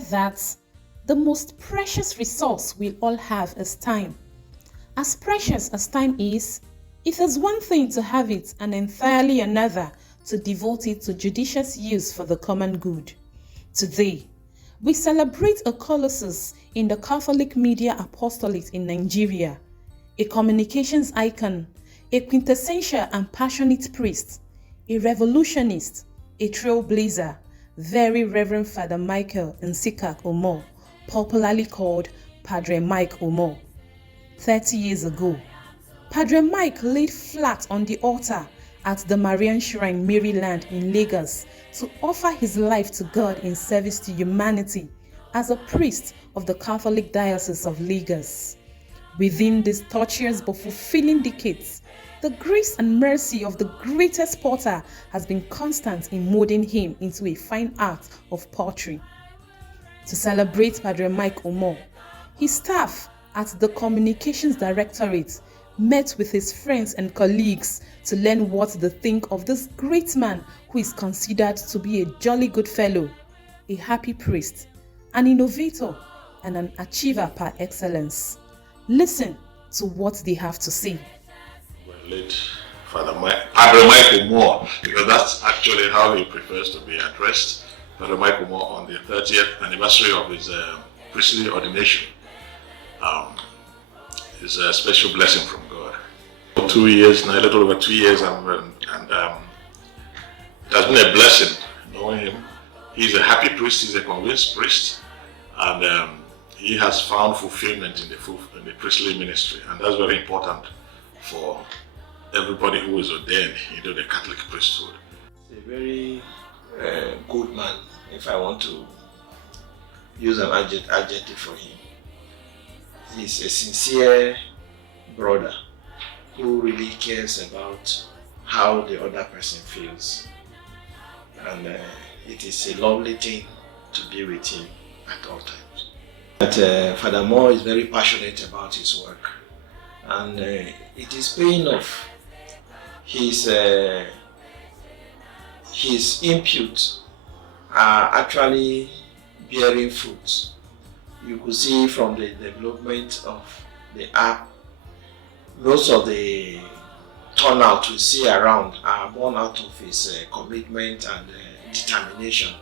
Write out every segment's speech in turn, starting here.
said that the most precious resource we all have is time. As precious as time is, it is one thing to have it and entirely another to devote it to judicious use for the common good. Today, we celebrate a colossus in the Catholic media apostolate in Nigeria, a communications icon, a quintessential and passionate priest, a revolutionist, a trailblazer, Very Reverend Father Michael Nsikak Umoh, popularly called Padre Mike Umoh. 30 years ago, Padre Mike laid flat on the altar at the Marian Shrine, Maryland in Lagos to offer his life to God in service to humanity as a priest of the Catholic Diocese of Lagos. Within these tortuous but fulfilling decades, the grace and mercy of the greatest potter has been constant in molding him into a fine art of pottery. To celebrate Padre Mike Umoh, his staff at the Communications Directorate met with his friends and colleagues to learn what they think of this great man who is considered to be a jolly good fellow, a happy priest, an innovator, and an achiever par excellence. Listen to what they have to say. Late Padre Mike Umoh, because that's actually how he prefers to be addressed. Padre Mike Umoh on the 30th anniversary of his priestly ordination. It's a special blessing from God. For 2 years, now a little over 2 years, and it has been a blessing knowing him. He's a happy priest, he's a convinced priest, and he has found fulfillment in the priestly ministry, and that's very important for everybody who is ordained into the Catholic priesthood. He's a very good man, if I want to use an adjective for him. He's a sincere brother who really cares about how the other person feels, and it is a lovely thing to be with him at all times. But Father Umoh is very passionate about his work, and it is paying off. His input are actually bearing fruit. You could see from the development of the app, most of the turnout we see around are born out of his commitment and determination.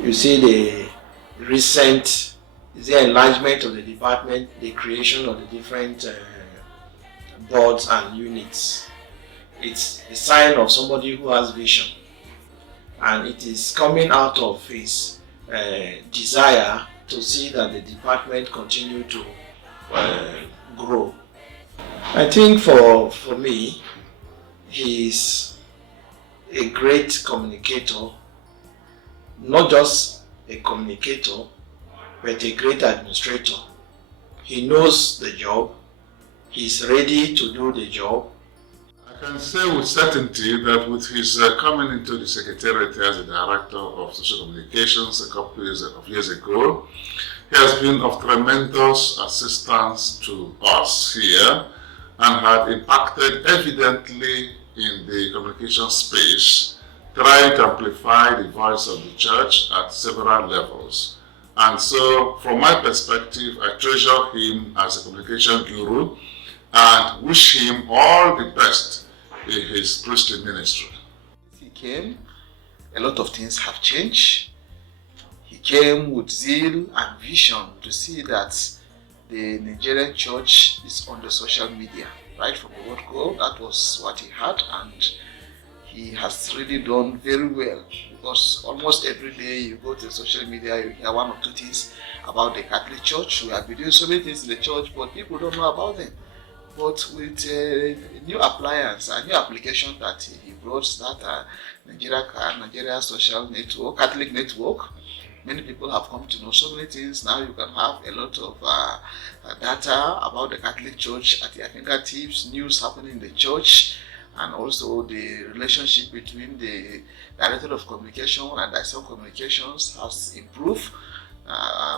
You see the recent enlargement of the department, the creation of the different boards and units. It's a sign of somebody who has vision, and it is coming out of his desire to see that the department continue to grow. I think for me, he's a great communicator, not just a communicator, but a great administrator. He knows the job, he's ready to do the job. I can say with certainty that with his coming into the Secretariat as the Director of Social Communications a couple of years ago, he has been of tremendous assistance to us here and had impacted evidently in the communication space, trying to amplify the voice of the Church at several levels. And so, from my perspective, I treasure him as a communication guru and wish him all the best in his priestly ministry. He came, a lot of things have changed. He came with zeal and vision to see that the Nigerian church is on the social media. Right from the word go, that was what he had, and he has really done very well, because almost every day you go to social media, you hear one or two things about the Catholic Church. We have been doing so many things in the church, but people don't know about them. But with a new appliance, a new application that he brought, that Nigeria Social Network, Catholic Network, many people have come to know so many things. Now you can have a lot of data about the Catholic Church at your fingertips, news happening in the church, and also the relationship between the Director of Communication and Director of Communications has improved.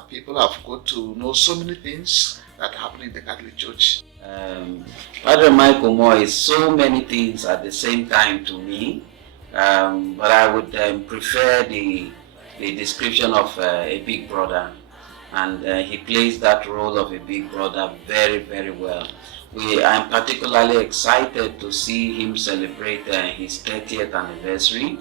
People have got to know so many things that happen in the Catholic Church. Padre Mike Umoh is so many things at the same time to me, but I would prefer the the description of a big brother, and he plays that role of a big brother very, very well. I'm particularly excited to see him celebrate his 30th anniversary.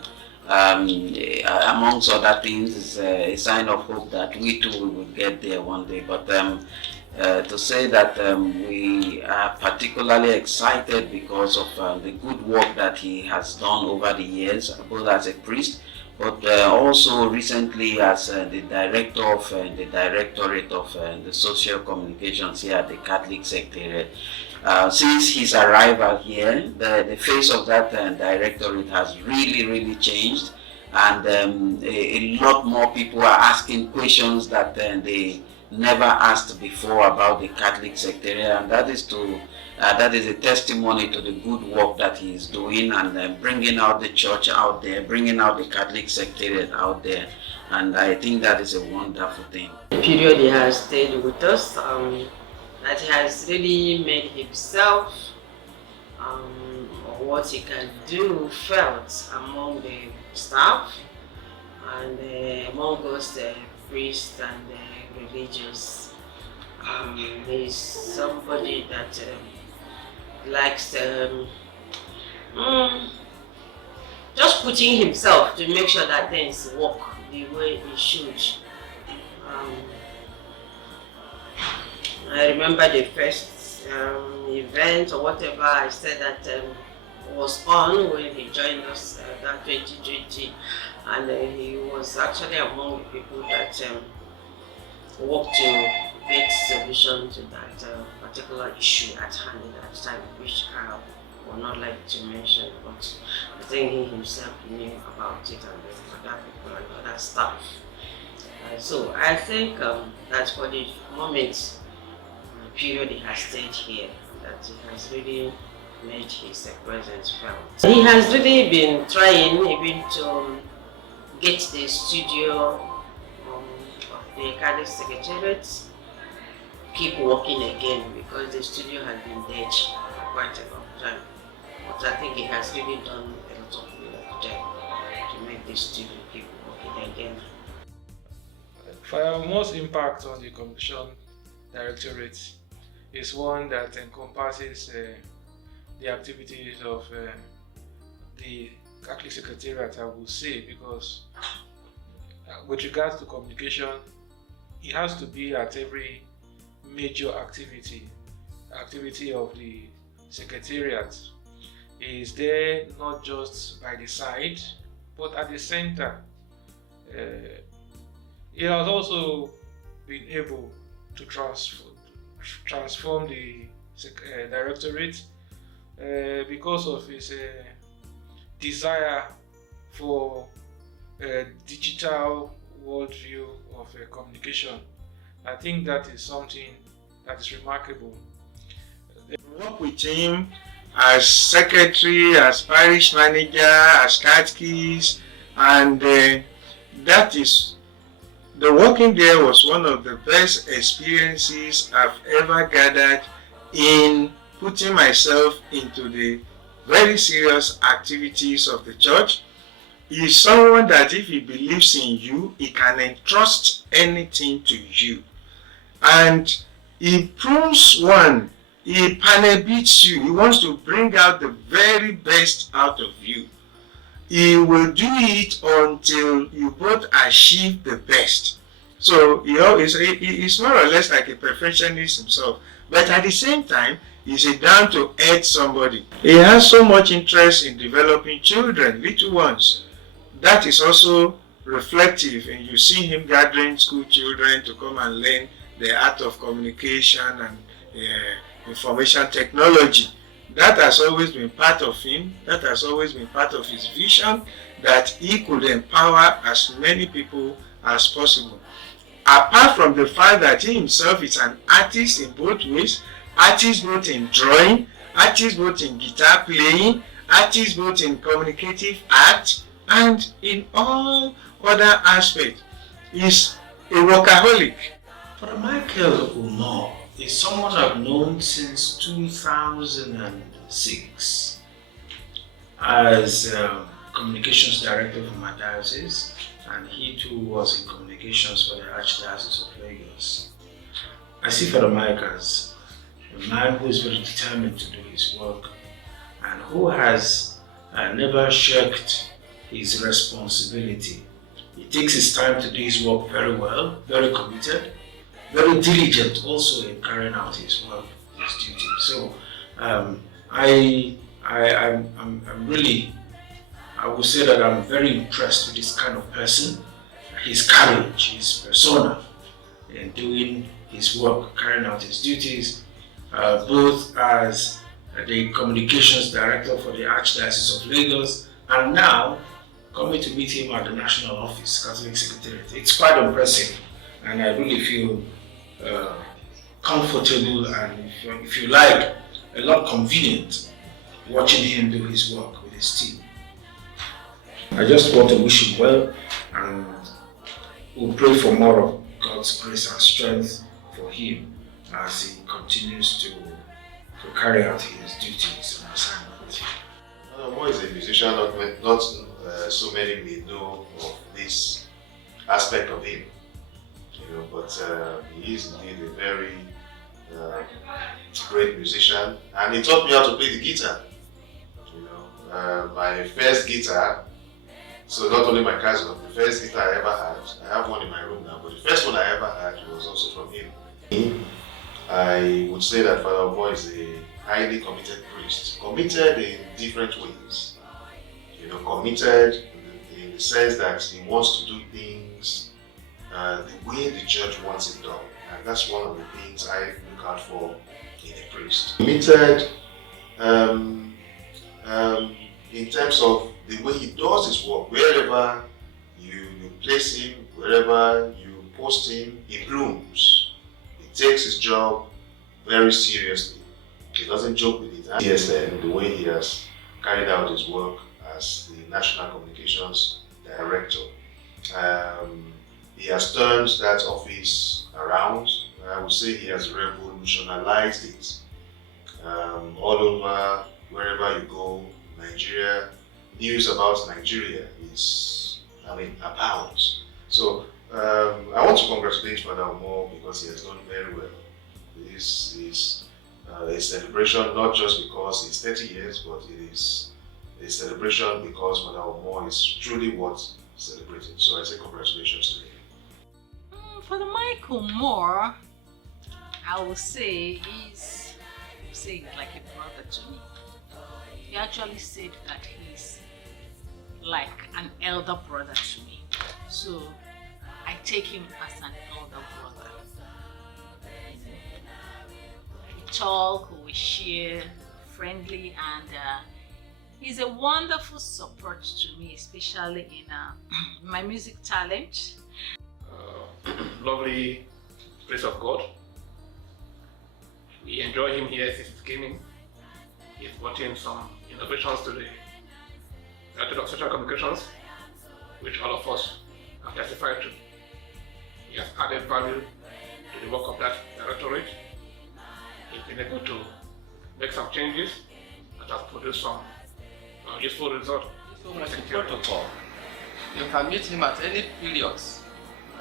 Amongst other things, is a sign of hope that we too will get there one day. But to say that we are particularly excited because of the good work that he has done over the years, both as a priest, but also recently as the director of the Directorate of the Social Communications here at the Catholic Secretariat. Since his arrival here, the face of that directorate has really changed, and a lot more people are asking questions that they never asked before about the Catholic Secretariat, and that is a testimony to the good work that he is doing, and bringing out the church out there, bringing out the Catholic Secretariat out there, and I think that is a wonderful thing. The period he has stayed with us, that he has really made himself or what he can do felt among the staff and among us priests and religious. He's somebody that likes just putting himself to make sure that things work the way it should. I remember the first event or whatever I said that was on when he joined us that 2020, and he was actually among the people that worked to get solution to that particular issue at hand at that time, which I would not like to mention, but I think he himself knew about it, and the other people and other staff. So I think that for the moment, period he has stayed here, that he has really made his presence felt. He has really been trying even to get the studio of the Catholic Secretariat keep working again, because the studio has been dead for quite a long time. But I think he has really done a lot of work there to make the studio keep working again. For most impact on the Communication Directorate is one that encompasses the activities of the Catholic Secretariat, I would say, because with regards to communication, it has to be at every major activity of the Secretariat. It is there not just by the side, but at the center. It has also been able to transform the Directorate because of his desire for a digital worldview of communication. I think that is something that is remarkable. Work with him as secretary, as parish manager, as catechist, and that is the working there was one of the best experiences I've ever gathered in putting myself into the very serious activities of the church. He is someone that if he believes in you, he can entrust anything to you. And he prunes one, he panel beats you, he wants to bring out the very best out of you. He will do it until you both achieve the best. So, he's more or less like a perfectionist himself. But at the same time, he's a down-to-earth somebody. He has so much interest in developing children, little ones. That is also reflective, and you see him gathering school children to come and learn the art of communication and information technology. That has always been part of him. That has always been part of his vision, that he could empower as many people as possible. Apart from the fact that he himself is an artist in both ways, artist both in drawing, artist both in guitar playing, artist both in communicative art, and in all other aspects. He's a workaholic. Padre Michael Umoh is someone I've known since 2006 as Communications Director for my diocese. and he too was in communications for the Archdiocese of Lagos. I see Father Mike as a man who is very determined to do his work and who has never shirked his responsibility. He takes his time to do his work very well, very committed, very diligent also in carrying out his work, his duty. So I'm really, I would say that I'm very impressed with this kind of person, his courage, his persona in doing his work, carrying out his duties, both as the communications director for the Archdiocese of Lagos and now coming to meet him at the National Office, Catholic Secretariat. It's quite impressive, and I really feel comfortable and, if you like, a lot convenient watching him do his work with his team. I just want to wish him well, and we'll pray for more of God's grace and strength for him as he continues to carry out his duties and assignment. Umoh is a musician, not so many may know of this aspect of him, but he is indeed a very great musician, and he taught me how to play the guitar. My first guitar, so not only my cousin, the first guitar I ever had, I have one in my room now, but the first one I ever had was also from him. I would say that Father Umoh is a highly committed priest, committed in different ways. Committed in the sense that he wants to do things the way the church wants it done, and that's one of the things I look out for in a priest. Committed in terms of the way he does his work. Wherever you place him, wherever you post him, he blooms. He takes his job very seriously. He doesn't joke with it. And CSN, the way he has carried out his work as the National Communications Director, he has turned that office around. I would say he has revolutionized it. All over, wherever you go, Nigeria, news about Nigeria abounds. So I want to congratulate Father Umoh because he has done very well. This is a celebration not just because it's 30 years, but it is a celebration because Father Umoh is truly worth celebrating. So I say congratulations to him. For the Michael Moore, I will say he's like a brother to me. He actually said that he's like an elder brother to me. So I take him as an elder brother. We talk, we share, friendly, and he's a wonderful support to me, especially in my music talent. Lovely grace of God. We enjoy him here since he came in. He's brought in some innovations to the Directorate of Social Communications, which all of us have testified to. He has added value to the work of that directorate. He's been able to make some changes that have produced some useful results. So much protocol. You can meet him at any period,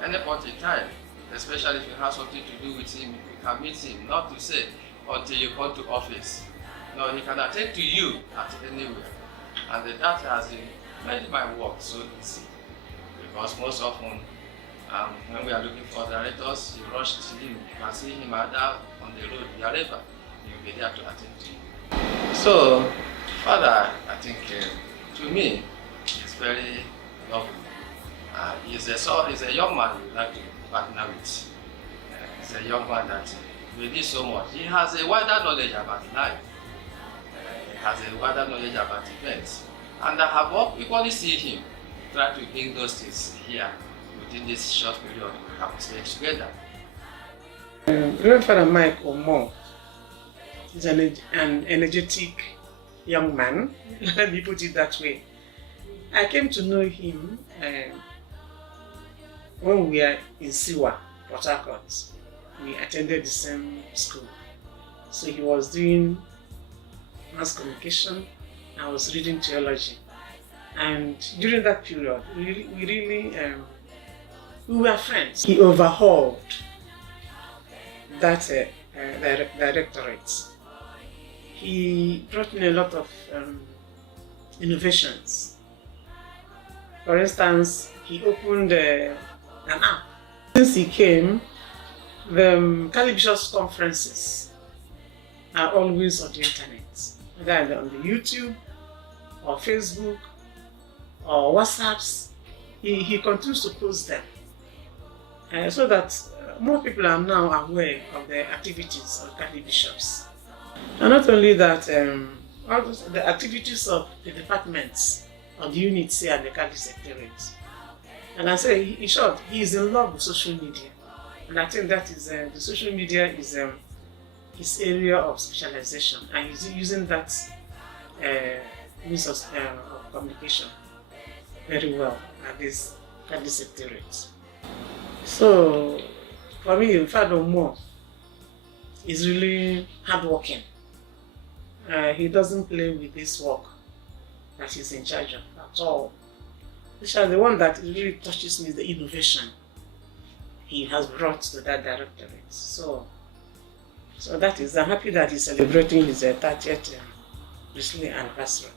any point in time, especially if you have something to do with him. You can meet him, not to say until you come to office. No, he can attend to you at anywhere. And that has made my work so easy. Because most often, when we are looking for directors, you rush to him. You can see him either on the road, wherever. He will be there to attend to you. So, Father, I think to me, he's very lovely. He's a young man we like to partner with. He's a young man that we need so much. He has a wider knowledge about life. He has a wider knowledge about events. And I have equally seen him try to bring those things here within this short period we have spent together. Grandfather Mike Umoh is an energetic young man, let me put it that way. I came to know him when we were in Siwa, Port Harcourt. We attended the same school. So he was doing mass communication, I was reading theology. And during that period, we were friends. He overhauled that directorate. He brought in a lot of innovations. For instance, he opened an app. Since he came, the Catholic Bishops' conferences are always on the internet, whether on the YouTube or Facebook or WhatsApps. He continues to post them so that more people are now aware of the activities of Catholic bishops. And not only that, all the activities of the departments of the units here at the Catholic Secretariat. And I say, in short, he is in love with social media. And I think that is the social media is his area of specialization, and he's using that means of communication very well at this Catholic Secretariat. So, for me, Father Umoh is really hardworking. He doesn't play with this work that he's in charge of at all. The one that really touches me is the innovation he has brought to that directorate. So that is, I'm happy that he's celebrating his 30th recently anniversary,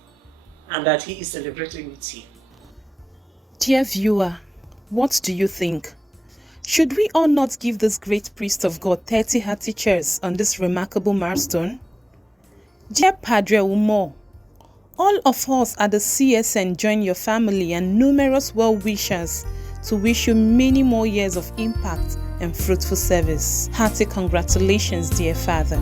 and that he is celebrating it here. Dear viewer, what do you think? Should we all not give this great priest of God 30 hearty cheers on this remarkable milestone? Dear Padre Umoh, all of us at the CSN join your family and numerous well-wishers to wish you many more years of impact and fruitful service. Hearty congratulations, dear Father.